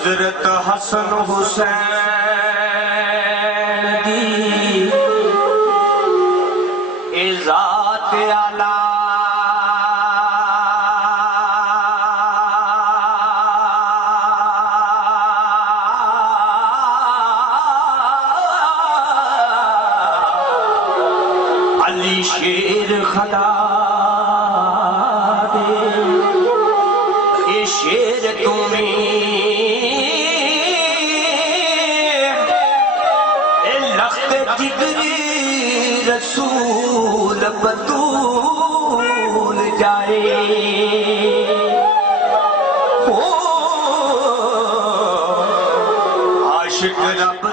حضرت حسن حسین دی اے ذات اعلیٰ علی شیر خدا دے اے شیر تمہیں اے لخت جگری رسول بطول جائے عاشق رب